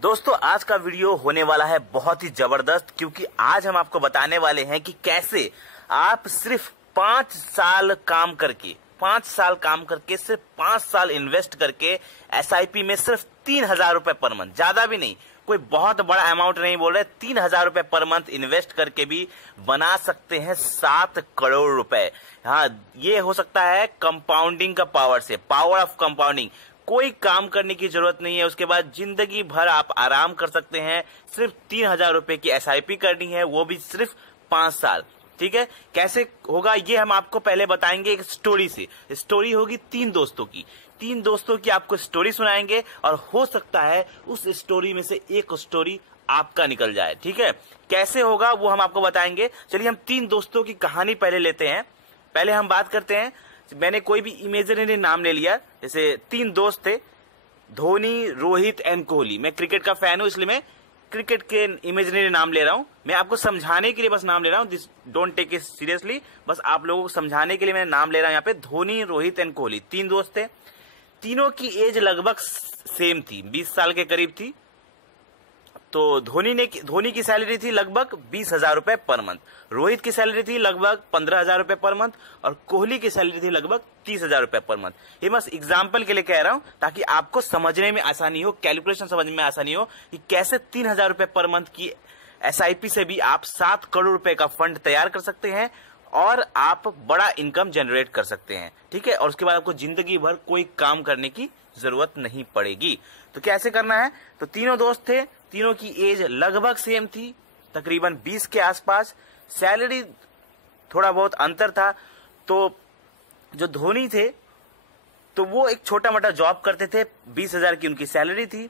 दोस्तों आज का वीडियो होने वाला है बहुत ही जबरदस्त, क्योंकि आज हम आपको बताने वाले हैं कि कैसे आप सिर्फ 5 साल काम करके सिर्फ 5 साल इन्वेस्ट करके एसआईपी में सिर्फ 3,000 रुपए पर मंथ, ज्यादा भी नहीं, कोई बहुत बड़ा अमाउंट नहीं बोल रहे, 3,000 रुपए पर मंथ इन्वेस्ट करके भी बना सकते हैं 7 करोड़ रुपए। हाँ, ये हो सकता है कंपाउंडिंग का पावर से, पावर ऑफ कंपाउंडिंग। कोई काम करने की जरूरत नहीं है, उसके बाद जिंदगी भर आप आराम कर सकते हैं। सिर्फ 3,000 रुपए की एसआईपी करनी है, वो भी सिर्फ 5 साल। ठीक है, कैसे होगा ये हम आपको पहले बताएंगे एक स्टोरी से। स्टोरी होगी 3 दोस्तों की आपको स्टोरी सुनाएंगे, और हो सकता है उस स्टोरी में से एक स्टोरी आपका निकल जाए। ठीक है, कैसे होगा वो हम आपको बताएंगे। चलिए हम 3 दोस्तों की कहानी पहले लेते हैं। पहले हम बात करते हैं, मैंने कोई भी इमेजिनरी नाम ले लिया, जैसे 3 दोस्त थे, धोनी, रोहित एंड कोहली। मैं क्रिकेट का फैन हूं, इसलिए मैं क्रिकेट के इमेजिनरी नाम ले रहा हूं। मैं आपको समझाने के लिए बस नाम ले रहा हूं, this don't take it seriously, बस आप लोगों को समझाने के लिए मैं नाम ले रहा हूं। यहाँ पे धोनी, रोहित एंड कोहली 3 दोस्त थे। तीनों की एज लगभग सेम थी, 20 साल के करीब थी। तो धोनी की सैलरी थी लगभग 20,000 रुपए पर मंथ, रोहित की सैलरी थी लगभग 15,000 रुपए पर मंथ, और कोहली की सैलरी थी लगभग 30,000 रुपए पर मंथ। ये बस एग्जाम्पल के लिए कह रहा हूं ताकि आपको समझने में आसानी हो, कैलकुलेशन समझने में आसानी हो कि कैसे 3,000 रुपए पर मंथ की एसआईपी से भी आप 7 करोड़ रुपए का फंड तैयार कर सकते हैं और आप बड़ा इनकम जनरेट कर सकते हैं। ठीक है, और उसके बाद आपको जिंदगी भर कोई काम करने की जरूरत नहीं पड़ेगी। तो कैसे करना है, तो तीनों दोस्त थे, तीनों की एज लगभग सेम थी, तकरीबन 20 के आसपास। सैलरी थोड़ा बहुत अंतर था। तो जो धोनी थे तो वो एक छोटा मोटा जॉब करते थे, 20,000 की उनकी सैलरी थी।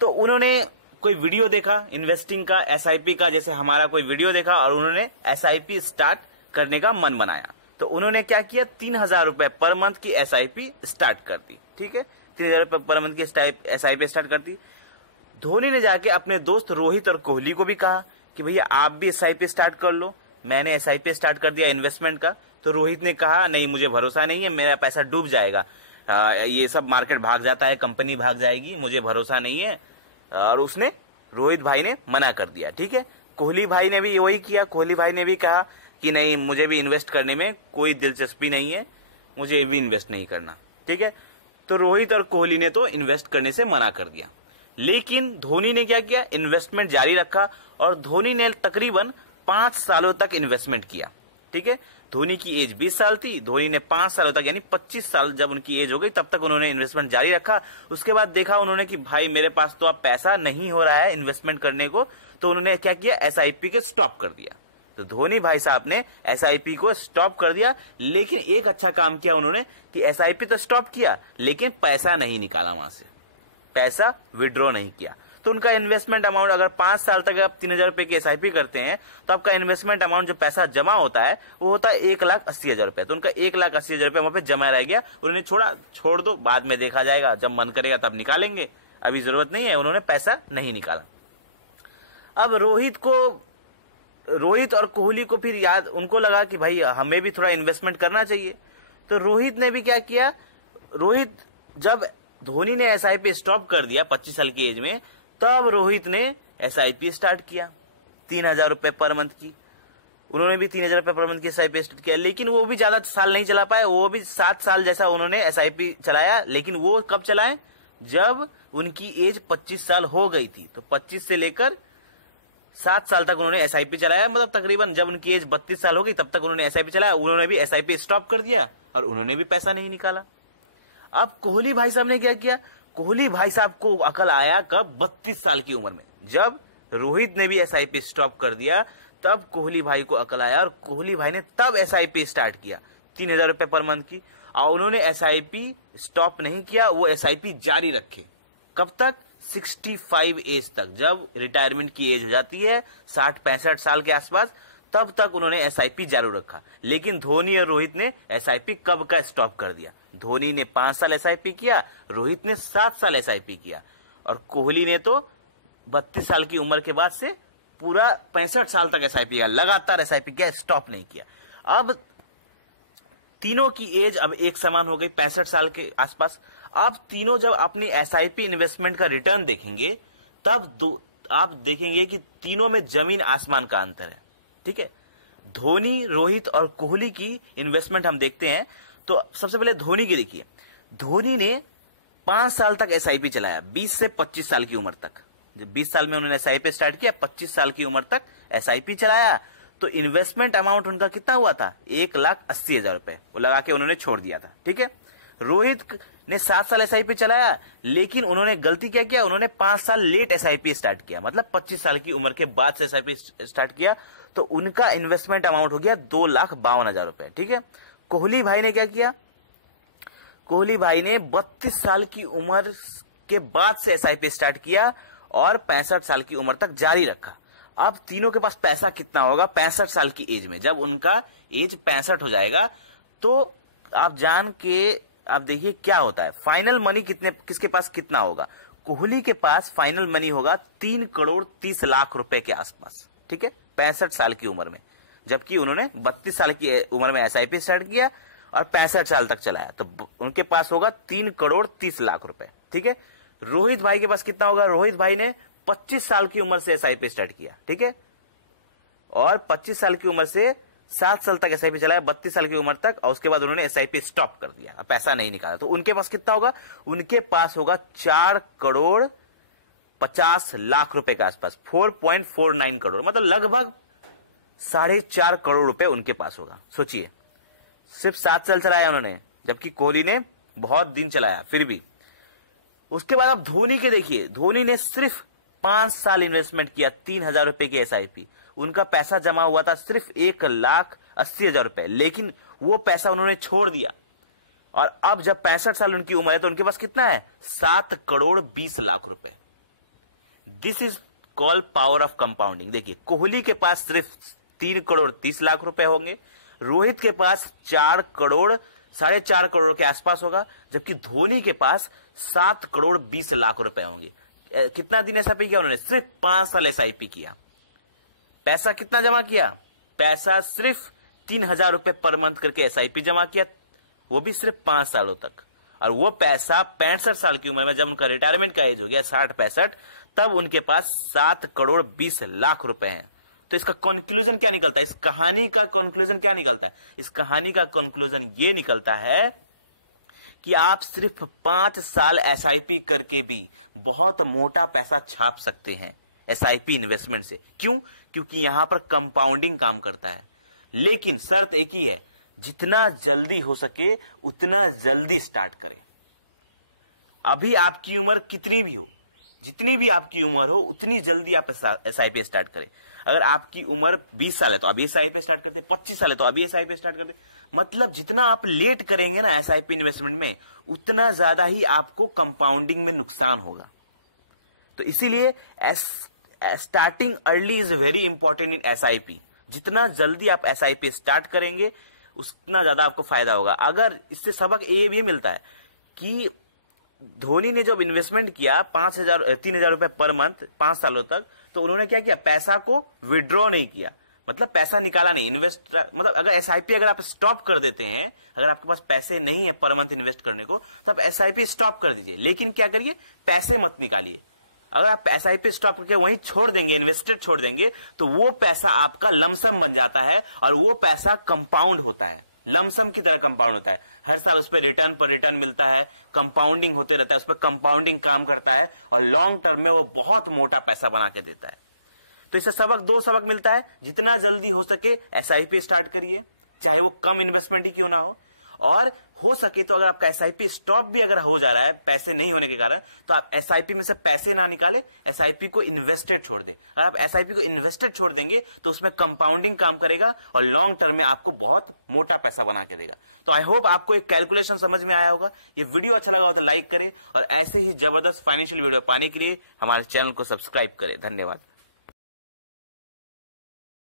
तो उन्होंने कोई वीडियो देखा इन्वेस्टिंग का, एसआईपी का, जैसे हमारा कोई वीडियो देखा, और उन्होंने एसआईपी स्टार्ट करने का मन बनाया। तो उन्होंने क्या किया, 3,000 रुपए पर मंथ की एसआईपी स्टार्ट कर दी। ठीक है, 3,000 रुपए पर मंथ की एसआईपी स्टार्ट कर दी। धोनी ने जाके अपने दोस्त रोहित और कोहली को भी कहा कि भैया आप भी एसआईपी स्टार्ट कर लो। मैंने एसआईपी स्टार्ट कर दिया इन्वेस्टमेंट का। तो रोहित ने कहा नहीं, मुझे भरोसा नहीं है, मेरा पैसा डूब जाएगा, ये सब मार्केट भाग जाता है, कंपनी भाग जाएगी, मुझे भरोसा नहीं है। और उसने, रोहित भाई ने मना कर दिया। ठीक है, कोहली भाई ने भी वही किया। कोहली भाई ने भी कहा कि नहीं, मुझे भी इन्वेस्ट करने में कोई दिलचस्पी नहीं है, मुझे भी इन्वेस्ट नहीं करना। ठीक है, तो रोहित और कोहली ने तो इन्वेस्ट करने से मना कर दिया। लेकिन धोनी ने क्या किया, इन्वेस्टमेंट जारी रखा, और धोनी ने तकरीबन 5 सालों तक इन्वेस्टमेंट किया। ठीक है, धोनी की एज 20 साल थी, धोनी ने 5 सालों तक यानी 25 साल जब उनकी एज हो गई तब तक उन्होंने इन्वेस्टमेंट जारी रखा। उसके बाद देखा उन्होंने कि भाई मेरे पास तो अब पैसा नहीं हो रहा है इन्वेस्टमेंट करने को, तो उन्होंने क्या किया, एसआईपी के स्टॉप कर दिया। तो धोनी भाई साहब ने एसआईपी को स्टॉप कर दिया। लेकिन एक अच्छा काम किया उन्होंने कि एसआईपी तो स्टॉप किया, लेकिन पैसा नहीं निकाला, वहां से पैसा विड्रॉ नहीं किया। तो उनका इन्वेस्टमेंट अमाउंट, अगर 5 साल तक आप 3,000 रुपए की एसआईपी करते हैं तो आपका इन्वेस्टमेंट अमाउंट, जो पैसा जमा होता है, वो होता है 1,80,000 रुपए। तो उनका 1,80,000 रुपए वहां पे जमा रह गया। उन्होंने छोड़ दो, बाद में देखा जाएगा, जब मन करेगा तब निकालेंगे, अभी जरूरत नहीं है। उन्होंने पैसा नहीं निकाला। अब रोहित और कोहली को फिर याद, उनको लगा कि भाई हमें भी थोड़ा इन्वेस्टमेंट करना चाहिए। तो रोहित ने भी क्या किया, रोहित, जब धोनी ने एसआईपी स्टॉप कर दिया 25 साल की एज में, तब रोहित ने एसआईपी स्टार्ट किया 3,000 रुपए पर मंथ की। उन्होंने भी 3,000 रुपए पर मंथ की एसआईपी स्टार्ट किया। लेकिन वो भी ज्यादा साल नहीं चला पाए, वो भी 7 साल जैसा उन्होंने एसआईपी चलाया। लेकिन वो कब चलाए, जब उनकी एज 25 साल हो गई थी। तो 25 से लेकर 7 साल तक उन्होंने एसआईपी चलाया, मतलब तकरीबन जब उनकी एज 32 साल हो गई तब तक उन्होंने एसआईपी चलाया। उन्होंने भी एसआईपी स्टॉप कर दिया और उन्होंने भी पैसा नहीं निकाला। अब कोहली भाई साहब ने क्या किया, कोहली भाई साहब को अकल आया कब, 32 साल की उम्र में। जब रोहित ने भी एसआईपी स्टॉप कर दिया तब कोहली भाई को अकल आया, और कोहली भाई ने तब एसआईपी स्टार्ट किया 3,000 रुपए पर मंथ की। और उन्होंने एसआईपी स्टॉप नहीं किया, वो एसआईपी जारी रखे। कब तक, 65 एज तक, जब रिटायरमेंट की एज हो जाती है 60-65 साल के आसपास, तब तक उन्होंने एसआईपी जारी रखा। लेकिन धोनी और रोहित ने एसआईपी कब का स्टॉप कर दिया। धोनी ने 5 साल एसआईपी किया, रोहित ने 7 साल एसआईपी किया, और कोहली ने तो 32 साल की उम्र के बाद से पूरा 65 साल तक एसआईपी किया, लगातार एसआईपी किया, स्टॉप नहीं किया। अब तीनों की एज अब एक समान हो गई, 65 साल के आसपास। अब तीनों जब अपनी एसआईपी इन्वेस्टमेंट का रिटर्न देखेंगे तब आप देखेंगे कि तीनों में जमीन आसमान का अंतर है। ठीक है, धोनी, रोहित और कोहली की इन्वेस्टमेंट हम देखते हैं। तो सबसे पहले धोनी की देखिए, धोनी ने 5 साल तक एसआईपी चलाया, 20 से 25 साल की उम्र तक। जब 20 साल में उन्होंने एसआईपी स्टार्ट किया, 25 साल की उम्र तक एसआईपी चलाया, तो इन्वेस्टमेंट अमाउंट उनका कितना हुआ था? 1,80,000 रुपए वो लगा के उन्होंने छोड़ दिया था। ठीक है, रोहित ने 7 साल एसआईपी चलाया, लेकिन उन्होंने गलती क्या किया, उन्होंने 5 साल लेट एसआईपी स्टार्ट किया, मतलब 25 साल की उम्र के बाद से एसआईपी स्टार्ट किया, तो उनका इन्वेस्टमेंट अमाउंट हो गया 2,52,000 रुपए। ठीक है, कोहली भाई ने क्या किया, कोहली भाई ने 32 साल की उम्र के बाद से एसआईपी स्टार्ट किया और 65 साल की उम्र तक जारी रखा। अब तीनों के पास पैसा कितना होगा 65 साल की एज में? जब उनका एज 65 हो जाएगा तो आप जान के आप देखिए क्या होता है, फाइनल मनी किसके पास कितना होगा? कोहली के पास फाइनल मनी होगा 3,30,00,000 रुपए के आसपास। ठीक है, 65 साल की उम्र में, जबकि उन्होंने 32 साल की उम्र में एसआईपी स्टार्ट किया और 65 साल तक चलाया, तो उनके पास होगा 3,30,00,000 रुपए। ठीक है, रोहित भाई के पास कितना होगा? रोहित भाई ने 25 साल की उम्र से एसआईपी स्टार्ट किया। ठीक है, और 25 साल की उम्र से 7 साल तक एसआईपी चलाया, 32 साल की उम्र तक, और उसके बाद उन्होंने एसआईपी स्टॉप कर दिया, पैसा नहीं निकाला। तो उनके पास कितना होगा? उनके पास होगा 4,50,00,000 रुपए के आसपास, 4.49 करोड़, मतलब लगभग 4.5 करोड़ रुपए उनके पास होगा। सोचिए, सिर्फ 7 साल चलाया उन्होंने, जबकि कोहली ने बहुत दिन चलाया फिर भी। उसके बाद आप धोनी के देखिए, धोनी ने सिर्फ 5 साल इन्वेस्टमेंट किया, 3,000 रुपए की एसआईपी, उनका पैसा जमा हुआ था सिर्फ 1,80,000 रुपए, लेकिन वो पैसा उन्होंने छोड़ दिया। और अब जब 65 साल उनकी उम्र है तो उनके पास कितना है? 7,20,00,000 रुपए। This is called power of compounding. देखिए, कोहली के पास सिर्फ 3,30,00,000 रुपए होंगे, रोहित के पास 4,04 करोड़ के आसपास होगा, जबकि धोनी के पास 7,20,00,000 रुपए होंगे। कितना दिन एसआईपी किया उन्होंने? सिर्फ 5 साल एसआईपी किया। पैसा कितना जमा किया? पैसा सिर्फ 3,000 रुपए पर मंथ करके एसआईपी जमा किया, वो भी सिर्फ 5 सालों तक। और वो पैसा 65 साल की उम्र में, जब उनका रिटायरमेंट का एज हो गया 60-65, तब उनके पास 7,20,00,000 रुपए हैं। तो इसका कंक्लूजन क्या निकलता है? इस कहानी का कंक्लूजन क्या निकलता है? इस कहानी का कंक्लूजन ये निकलता है कि आप सिर्फ 5 साल एसआईपी करके भी बहुत मोटा पैसा छाप सकते हैं एसआईपी इन्वेस्टमेंट से। क्यों? क्योंकि यहां पर कंपाउंडिंग काम करता है। लेकिन शर्त एक ही है, जितना जल्दी हो सके उतना जल्दी स्टार्ट करें। अभी आपकी उम्र कितनी भी हो, जितनी भी आपकी उम्र हो, उतनी जल्दी आप एसआईपी स्टार्ट करें। अगर आपकी उम्र 20 साल है तो अभी एसआईपी स्टार्ट कर दे, 25 साल है तो अभी एसआईपी स्टार्ट कर दे। मतलब जितना आप लेट करेंगे ना एसआईपी इन्वेस्टमेंट में, उतना ज्यादा ही आपको कंपाउंडिंग में नुकसान होगा। तो इसीलिए starting early is very important in SIP. जितना जल्दी आप एसआईपी स्टार्ट करेंगे उतना ज्यादा आपको फायदा होगा। अगर इससे सबक ये भी मिलता है कि धोनी ने जब इन्वेस्टमेंट किया 3,000 रुपए पर मंथ 5 सालों तक, तो उन्होंने क्या किया? पैसा को विड्रॉ नहीं किया, मतलब पैसा निकाला नहीं। मतलब अगर एसआईपी अगर आप स्टॉप कर देते हैं, अगर आपके पास पैसे नहीं है पर मंथ इन्वेस्ट करने को, तब एसआईपी स्टॉप कर दीजिए। लेकिन क्या करिए? पैसे मत निकालिए। अगर आप एसआईपी स्टॉप करके वहीं छोड़ देंगे, इन्वेस्टेड छोड़ देंगे, तो वो पैसा आपका लमसम बन जाता है और वो पैसा कंपाउंड होता है, लमसम की तरह कंपाउंड होता है। हर साल उस पर रिटर्न पर रिटर्न मिलता है, कंपाउंडिंग होते रहता है, उस पर कंपाउंडिंग काम करता है और लॉन्ग टर्म में वो बहुत मोटा पैसा बना के देता है। तो इससे दो सबक मिलता है। जितना जल्दी हो सके एसआईपी स्टार्ट करिए, चाहे वो कम इन्वेस्टमेंट ही क्यों ना हो। और हो सके तो अगर आपका एसआईपी स्टॉप भी अगर हो जा रहा है पैसे नहीं होने के कारण, तो आप एसआईपी में से पैसे ना निकाले, एसआईपी को इन्वेस्टेड छोड़ दें। अगर आप एसआईपी को इन्वेस्टेड छोड़ देंगे तो उसमें कंपाउंडिंग काम करेगा और लॉन्ग टर्म में आपको बहुत मोटा पैसा बना के देगा। तो आई होप आपको एक कैलकुलेशन समझ में आया होगा। ये वीडियो अच्छा लगा हो तो लाइक करें और ऐसे ही जबरदस्त फाइनेंशियल वीडियो पाने के लिए हमारे चैनल को सब्सक्राइब करें। धन्यवाद।